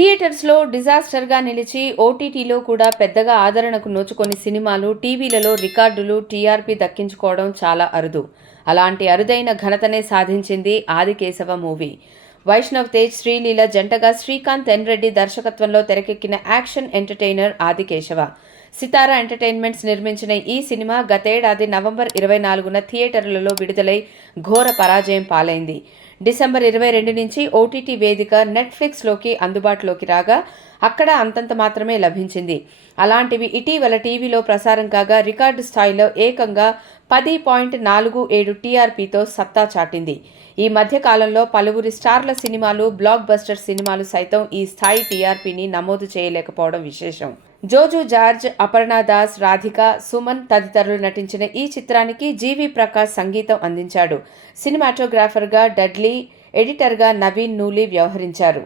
థియేటర్స్లో డిజాస్టర్గా నిలిచి ఓటీటీలో కూడా పెద్దగా ఆదరణకు నోచుకొని సినిమాలు టీవీలలో రికార్డులు టీఆర్పీ దక్కించుకోవడం చాలా అరుదు. అలాంటి అరుదైన ఘనతనే సాధించింది ఆదికేశవ మూవీ. వైష్ణవ్ తేజ్, శ్రీలీల జంటగా శ్రీకాంత్ ఎన్ రెడ్డి దర్శకత్వంలో తెరకెక్కిన యాక్షన్ ఎంటర్టైనర్ ఆదికేశవ. సితారా ఎంటర్టైన్మెంట్స్ నిర్మించిన ఈ సినిమా గతేడాది నవంబర్ 24న థియేటర్లలో విడుదలై ఘోర పరాజయం పాలైంది. డిసెంబర్ 22 నుంచి ఓటీటీ వేదిక నెట్ఫ్లిక్స్లోకి అందుబాటులోకి రాగా అక్కడ అంతంత మాత్రమే లభించింది. అలాంటివి ఇటీవల టీవీలో ప్రసారం కాగా రికార్డు స్థాయిలో ఏకంగా 10.47 టీఆర్పీతో సత్తా చాటింది. ఈ మధ్య కాలంలో పలువురి స్టార్ల సినిమాలు, బ్లాక్ బస్టర్ సినిమాలు సైతం ఈ స్థాయి టీఆర్పీని నమోదు చేయలేకపోవడం విశేషం. జోజు జార్జ్, అపర్ణ దాస్, రాధిక, సుమన్ తదితరులు నటించిన ఈ చిత్రానికి జీవి ప్రకాష్ సంగీతం అందించాడు. సినిమాటోగ్రాఫర్గా డడ్లీ, ఎడిటర్గా నవీన్ నూలి వ్యవహరించారు.